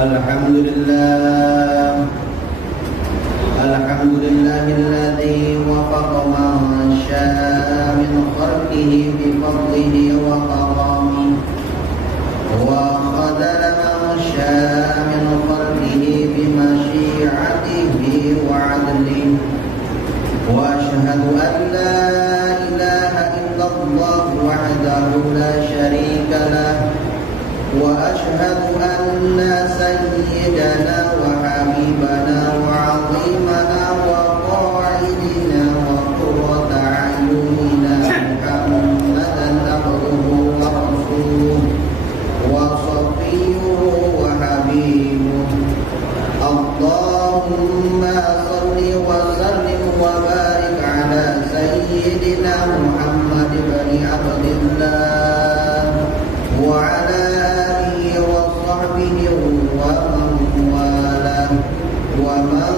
Alhamdulillah, alhamdulillahilladzi wafaqa man syaa min khalqihi bi fadlihi wa karamihi wa khadala man syaa min khalqihi bi masyiatihi wa 'adlihi wa asyhadu an la ilaha illallah wahdahu la syarika lahu wa asyhadu anna sayyidana wa habibana wa 'azimana wa qa'idina wa qurrata a'yunina Muhammadan abduhu wa rasuluhu wa safiyyuhu wa habibuhu. Allahumma salli wa sallim wa barik ala sayyidina Muhammad ibn Abdillah wa ala ومن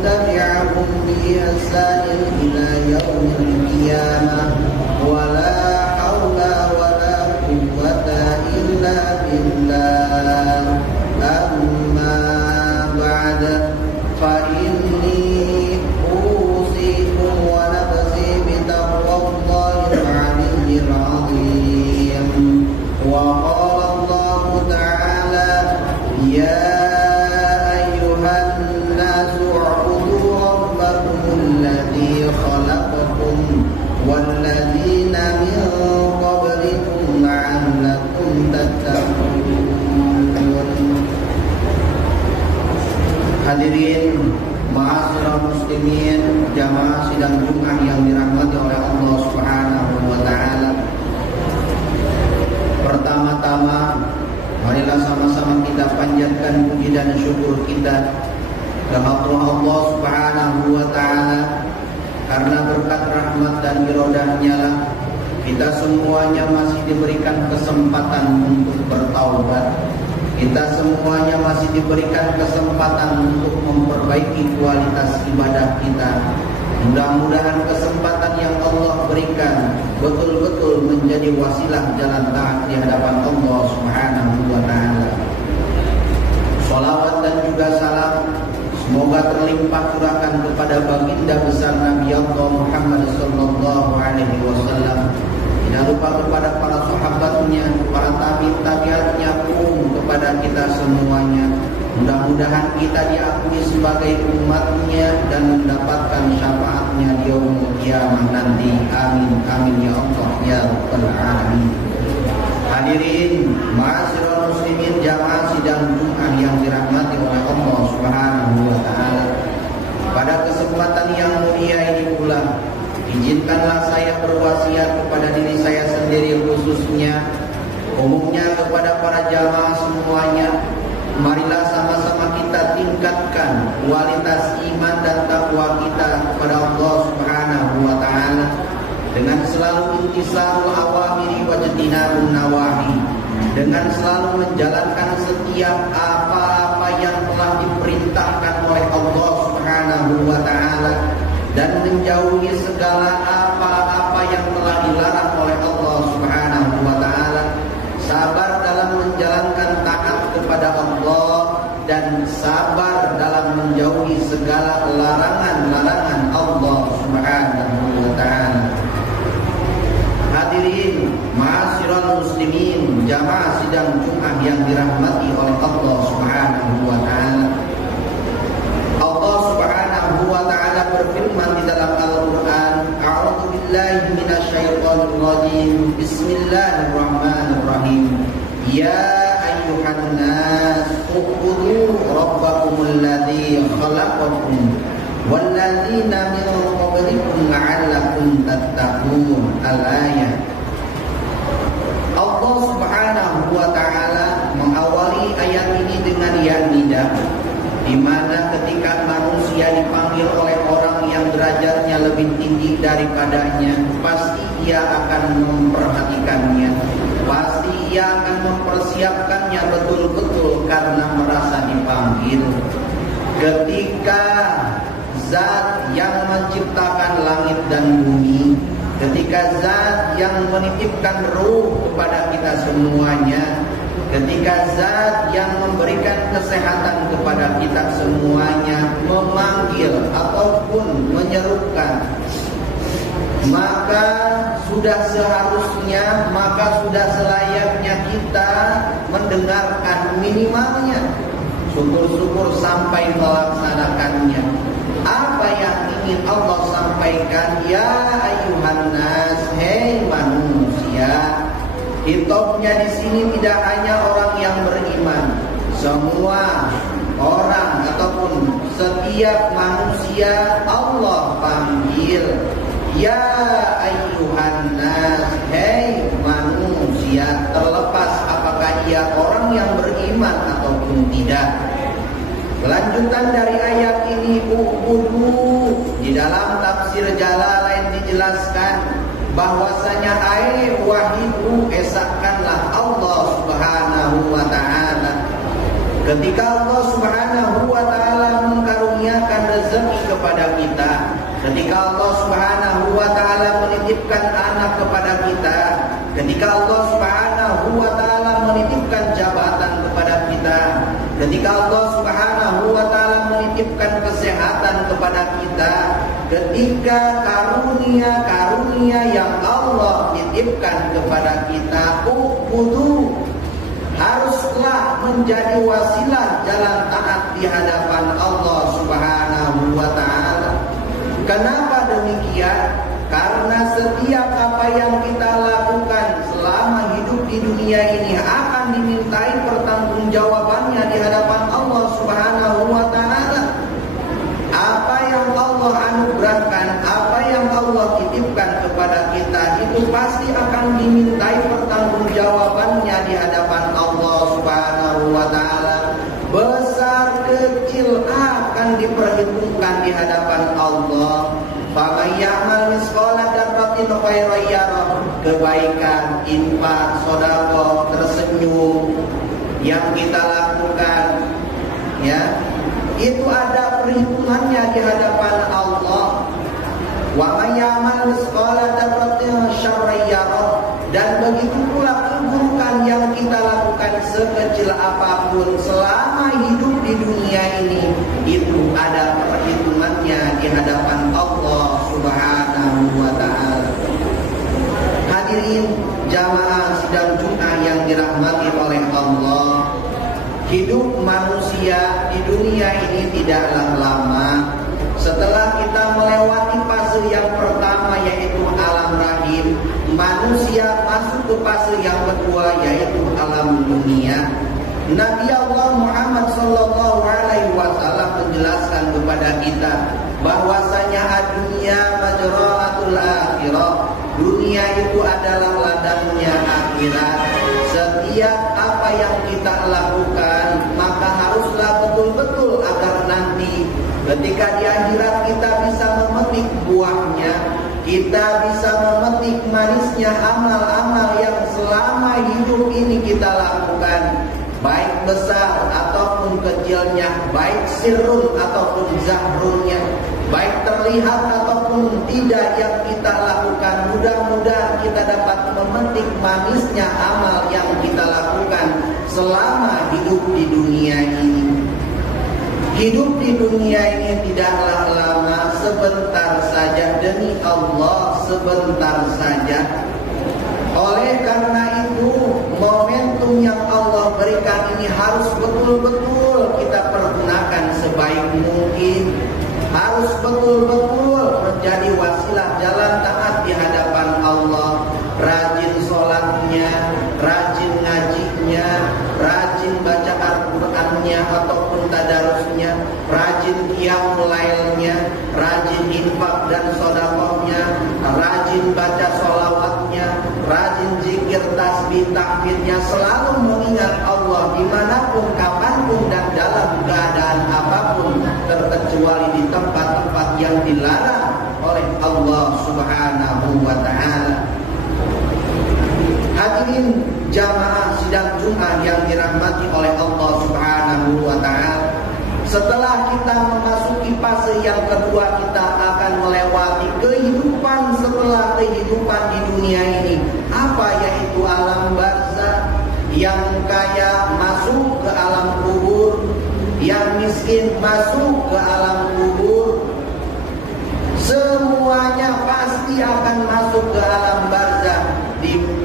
تبعهم بإحسان إلى يوم القيامة ولا حول ولا قوة إلا بالله. أما بعد فإني أوصيكم ونفسي بتقوى الله العلي العظيم. وقال الله تعالى: يا خلقكم والذين من قبلكم لعلكم تتقون. Hadirin ma'asyiral muslimin, jamaah sidang Jumat yang dirahmati oleh Allah Subhanahu wa taala. Pertama-tama marilah sama-sama kita panjatkan puji dan syukur kita kepada Allah Subhanahu wa taala. Karena berkat rahmat dan iradahnya lah kita semuanya masih diberikan kesempatan untuk bertaubat. Kita semuanya masih diberikan kesempatan untuk memperbaiki kualitas ibadah kita. Mudah-mudahan kesempatan yang Allah berikan betul-betul menjadi wasilah jalan taat di hadapan Allah Subhanahu wa taala. Shalawat dan juga salam semoga terlimpah curahkan kepada baginda besar Nabi Allah Muhammad sallallahu alaihi wasallam. Tidak lupa kepada para sahabatnya, para tabi'atnya pun kepada kita semuanya. Mudah-mudahan kita diakui sebagai umatnya dan mendapatkan syafaatnya di yaumul qiyamah nanti. Amin amin ya Allah ya rabbal alamin. Hadirin ma'asyiral muslimin, jamaah sidang Jumat yang dirahmati oleh Allah Subhanahu wa taala. Pada kesempatan yang mulia ini pula, izinkanlah saya berwasiat kepada diri saya sendiri khususnya, umumnya kepada para jamaah semuanya. Marilah sama-sama kita tingkatkan kualitas iman dan takwa kita kepada Allah Subhanahu wa taala dengan selalu intisarul awamiri wa jtinabun nawahi, dengan selalu menjalankan setiap apa-apa yang telah diperintahkan oleh Allah Subhanahu wa taala dan menjauhi segala apa-apa yang telah dilarang oleh Allah Subhanahu wa taala. Sabar dalam menjalankan taat kepada Allah dan sabar dalam menjauhi segala larangan-larangan Allah Subhanahu wa taala. Hadirin ma'asyiral muslimin, jamaah sidang Jumat yang dirahmati oleh Allah Subhanahu wa taala. Allah Subhanahu wa taala berfirman di dalam Al-Qur'an, A'udzu billahi minasyaitonir rajim. Bismillahirrahmanirrahim. Ya ayyuhan nas, u'budu rabbakumul ladzi khalaqakum walladzina min qablikum la'allakum tattaqun. Al-ayat. Allah Subhanahu wa taala mengawali ayat ini dengan ya nida, di mana ketika manusia dipanggil oleh orang yang derajatnya lebih tinggi daripadanya, pasti ia akan memperhatikannya, pasti ia akan mempersiapkannya betul-betul karena merasa dipanggil. Ketika Zat yang menciptakan langit dan bumi, ketika Zat yang menitipkan ruh kepada kita semuanya, ketika zat yang memberikan kesehatan kepada kita semuanya memanggil ataupun menyerukan, maka sudah seharusnya, maka sudah selayaknya kita mendengarkan minimalnya, syukur-syukur sampai melaksanakannya. Apa yang ingin Allah sampaikan? Ya ayuhan nas, hei manusia. Hitopnya di sini tidak hanya orang yang beriman, semua orang ataupun setiap manusia Allah panggil. Ya ayuhan nas, hei manusia, terlepas apakah ia orang yang beriman ataupun tidak. Kelanjutan dari ayat ini, di dalam tafsir Jalalain dijelaskan bahwasanya wahidu, esahkanlah Allah Subhanahu wa ta'ala. Ketika Allah Subhanahu wa ta'ala mengkaruniakan rezeki kepada kita, ketika Allah Subhanahu wa ta'ala menitipkan anak kepada kita, ketika Allah Subhanahu wa ta'ala menitipkan jabatan kepada kita, ketika Allah Subhanahu wa ta'ala menitipkan kesehatan kepada kita, ketika karunia-karunia yang Allah titipkan kepada kita, haruslah menjadi wasilah jalan taat di hadapan Allah Subhanahu wa ta'ala. Kenapa demikian? Karena setiap apa yang kita lakukan selama hidup di dunia ini akan dimintai pertanggungjawabannya di hadapan Allah Subhanahu wa ta'ala. Apa yang Allah anugerahkan, apa yang Allah titipkan kepada kita, itu pasti akan dimintai pertanggungjawabannya di hadapan Allah Subhanahu wa ta'ala. Besar kecil akan diperhitungkan di hadapan Allah. Faman ya'mal misqala dzarratin khairan yarah. Kebaikan, infak, sedekah, tersenyum yang kita lakukan, ya, itu ada perhitungannya di hadapan Allah. Wa man ya'mal misqala dzarratin syarran yarah. Dan begitu pula keburukan yang kita lakukan sekecil apapun selama hidup di dunia ini, itu ada perhitungannya di hadapan Allah Subhanahu wa ta'ala. Hadirin jamaah sidang Jumat yang dirahmati oleh Allah, hidup manusia di dunia ini tidaklah lama. Setelah kita melewati fase yang pertama yaitu alam rahim, manusia masuk ke fase yang kedua yaitu alam dunia. Nabi Allah Muhammad sallallahu alaihi wasallam menjelaskan kepada kita bahwasanya dunia majra'atul akhirah. Dunia itu adalah ladangnya akhirat. Setiap apa yang kita lakukan maka haruslah betul-betul agar nanti ketika di akhirat kita bisa memetik buahnya, kita bisa memetik manisnya amal-amal yang selama hidup ini kita lakukan, baik besar ataupun kecilnya, baik sirrun ataupun zahrunnya, baik terlihat ataupun tidak yang kita lakukan. Mudah-mudahan kita dapat memetik manisnya amal yang kita lakukan selama hidup di dunia ini. Hidup di dunia ini tidaklah lama, sebentar saja, demi Allah sebentar saja. Oleh karena itu, momentum yang Allah berikan ini harus betul-betul kita pergunakan sebaik mungkin. Harus betul-betul menjadi wasilah jalan taat di hadapan Allah. Rajin sholatnya, rajin ngajinya, rajin baca Al-Qur'annya ataupun tadarusnya, rajin qiyamul lailnya, rajin infak dan sedekahnya, rajin baca sholawatnya, rajin zikir tasbih tahmidnya, selalu mengingat Allah dimanapun, kapanpun dan dalam keadaan apapun, terkecuali di tempat-tempat yang dilarang oleh Allah Subhanahu wa ta'ala. Hadirin jamaah sidang Jumat yang dirahmati oleh Allah Subhanahu wa ta'ala, setelah kita memasuki fase yang kedua, kita akan melewati kehidupan setelah kehidupan di dunia ini. Apa yaitu alam barzakh, yang kaya masuk ke alam kubur, semuanya pasti akan masuk ke alam barzakh,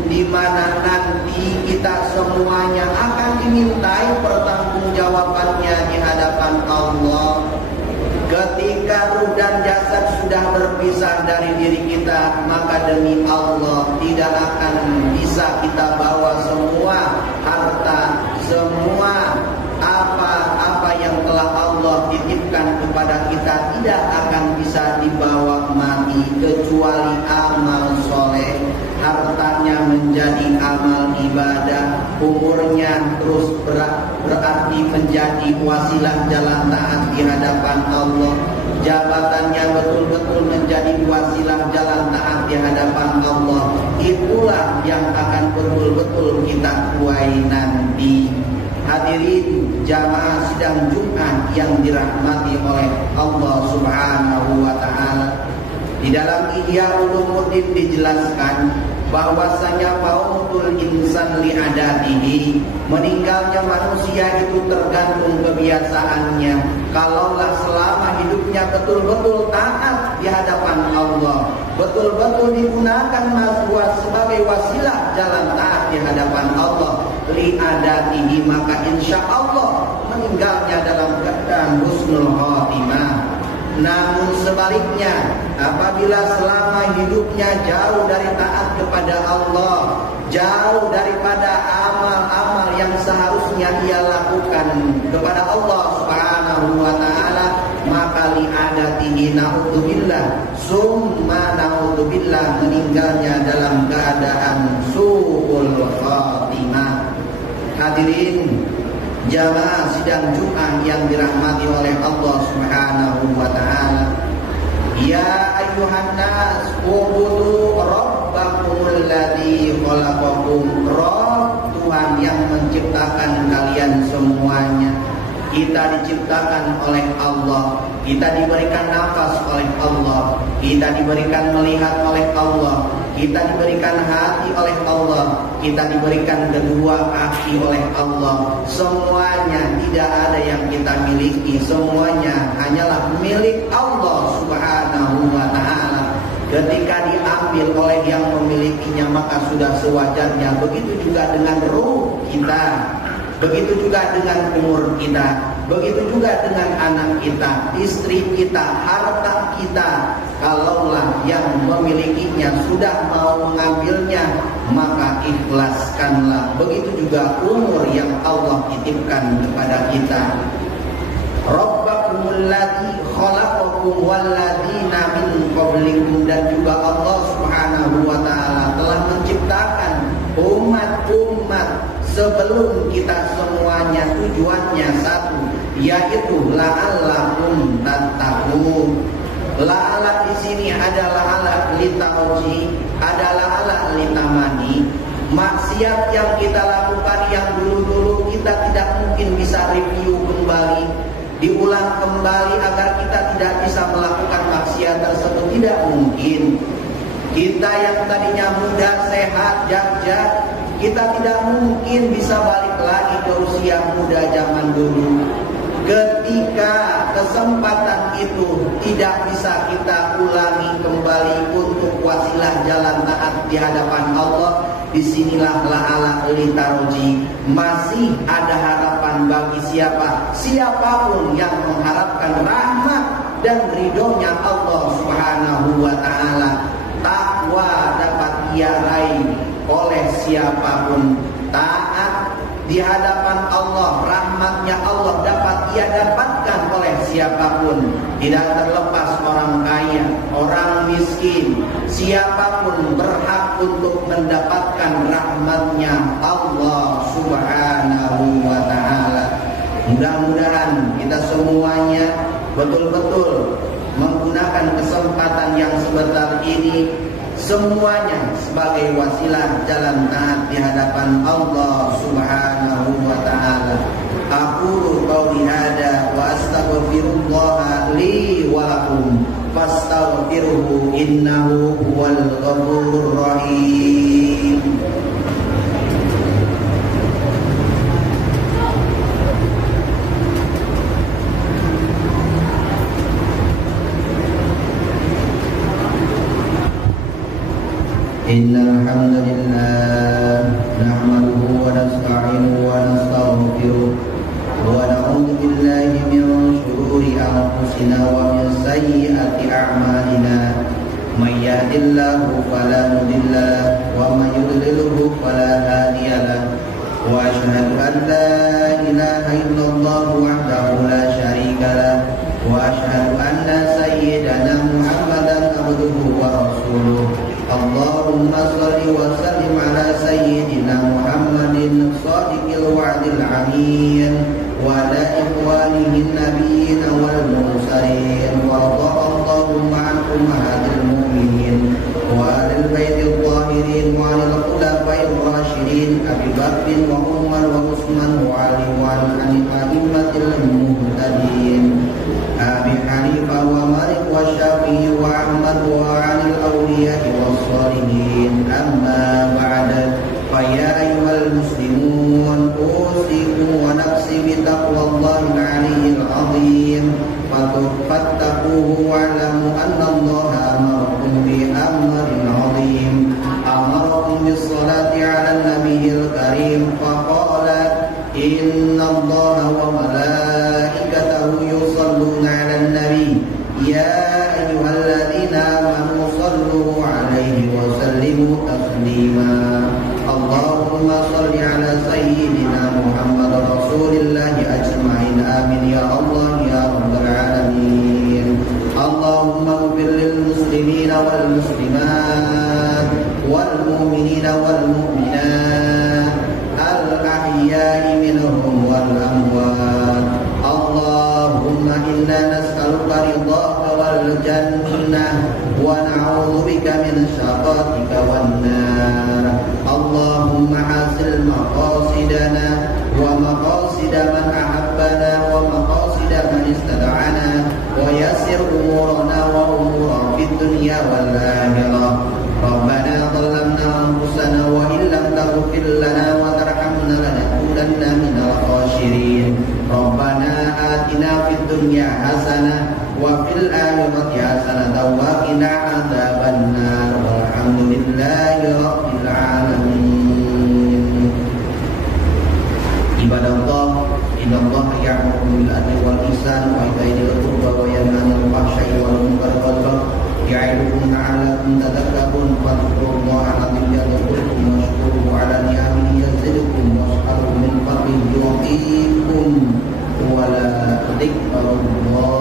di mana nanti kita semuanya akan dimintai pertanggungjawabannya di hadapan Allah. Ketika ruh dan jasad sudah berpisah dari diri kita, maka demi Allah tidak akan bisa kita bawa semua harta, semua apa yang telah Allah titipkan kepada kita tidak akan bisa dibawa mati, kecuali amal soleh. Hartanya menjadi amal ibadah, umurnya terus berarti menjadi wasilah jalan taat di hadapan Allah. Jabatannya betul-betul menjadi wasilah jalan taat di hadapan Allah. Itulah yang akan betul-betul kita tuai nanti. Hadirin jamaah sidang Jumat yang dirahmati oleh Allah Subhanahu wa taala. Di dalam Ihya Ulumuddin dijelaskan bahwasanya mautul insan li adatihi, meninggalnya manusia itu tergantung kebiasaannya. Kalaulah selama hidupnya betul-betul taat di hadapan Allah, betul-betul digunakan sebagai wasilah jalan taat di hadapan Allah, li adatihi, maka insya Allah meninggalnya dalam keadaan husnul khotimah. Namun sebaliknya, apabila selama hidupnya jauh dari taat kepada Allah, jauh daripada amal-amal yang seharusnya ia lakukan kepada Allah Subhanahu wa taala, maka li'adatihi naudzubillah, summa naudzubillah, meninggalnya dalam keadaan su'ul khatimah. Hadirin jamaah sidang Jumat yang dirahmati oleh Allah Subhanahu wa taala. Ya ayyuhan nas, ubudu rabbakumul ladzi khalaqakum. Rabb, Tuhan yang menciptakan kalian semuanya. Kita diciptakan oleh Allah, kita diberikan nafas oleh Allah, kita diberikan melihat oleh Allah, kita diberikan hati oleh Allah, kita diberikan kedua kaki oleh Allah. Semuanya tidak ada yang kita miliki, semuanya hanyalah milik Allah Subhanahu wa ta'ala. Ketika diambil oleh yang memilikinya, maka sudah sewajarnya. Begitu juga dengan ruh kita, begitu juga dengan umur kita, begitu juga dengan anak kita, istri kita, harta kita. Kalaulah yang memilikinya sudah mau mengambilnya, maka ikhlaskanlah. Begitu juga umur yang Allah titipkan kepada kita. Rabbakumul ladzi khalaqakum walladzina min qablikum, dan juga Allah Subhanahu wa taala telah menciptakan umat-umat sebelum kita semuanya. Tujuannya satu, yaitu la'allakum tattaqun. La'ala di sini adalah ala litauji, adalah ala litamani. Maksiat yang kita lakukan yang dulu-dulu kita tidak mungkin bisa review kembali, diulang kembali agar kita tidak bisa melakukan maksiat tersebut, tidak mungkin. Kita yang tadinya muda, sehat, jag, kita tidak mungkin bisa balik lagi ke usia muda zaman dulu. Ketika kesempatan itu tidak bisa kita ulangi kembali untuk wasilah jalan taat di hadapan Allah, disinilah la'ala litaroji, masih ada harapan bagi siapapun yang mengharapkan rahmat dan ridhonya Allah Subhanahu wa ta'ala. Takwa dapat ia raih oleh siapapun. Taat di hadapan Allah, rahmatnya Allah dapat ia dapatkan oleh siapapun. Tidak terlepas orang kaya, orang miskin, siapapun berhak untuk mendapatkan rahmatnya Allah Subhanahu wa ta'ala. Mudah-mudahan kita semuanya betul-betul menggunakan kesempatan yang sebentar ini semuanya sebagai wasilah jalan taat di hadapan Allah Subhanahu wa ta'ala. Aqulu qawli hada wa astaghfirullah li wa lakum fastaghfiruhu innahu huwal ghafurur rahim. الحمد لله نحمده ونستعينه ونستغفره ونعوذ بالله من شرور أنفسنا ومن سيئات أعمالنا من يهد الله فلا مضل له ومن يضلله فلا هادي له وأشهد أن لا إله إلا الله وحده لا شريك له وأشهد أن سيدنا محمدا عبده ورسوله اللهم صل وسلم على سيدنا محمد صادق الوعد الأمين وعلى إخوانه النبيين والمرسلين وارض اللهم عن أمهات المؤمنين وآل البيت الطاهرين وعن الخلفاء الراشدين أبي بكر وعمر وعثمان وعلي وعن الأئمة المهتدين أبي حنيفة ومالك والشافعي وأحمد وعن الأولياء والصالحين أما بعد فيا أيها المسلمون أوصيكم ونفسي بتقوى الله العلي العظيم فاتقوه واعلموا أن الله أمركم بأمر عظيم أمركم بالصلاة على النبي الكريم فقال إن الله وملائكته يصلون على النبي يا أيها الذين آمنوا صلوا عليه وسلموا تسليما اللهم صل على سيدنا محمد رسول الله أجمعين آمين يا الله يا رب العالمين اللهم اغفر للمسلمين والمسلمات والمؤمنين والمؤمنات الأحياء منهم والأموات اللهم إنا نسألك رضاك والجنة ونعوذ بك من سخطك والنار اللهم حسن مقاصدنا ومقاصد من أحبنا ومقاصد من استدعانا ويسر أمورنا وأمور في الدنيا والآخرة ربنا ظلمنا أنفسنا وإن لم تغفر لنا وترحمنا لنكونن من الخاسرين ربنا آتنا في الدنيا حسنة وفي الآخرة حسنة وقنا عذاب النار والحمد لله رب العالمين عباد الله إن الله يأمر بالعدل والإحسان وإيتاء ذي القربى وينهى عن الفحشاء والمنكر والبغي يعظكم لعلكم تذكرون فاذكروا الله العظيم يذكركم واشكروه على نعمه يزدكم واسألوا من فضله يعطيكم ولا ذكر الله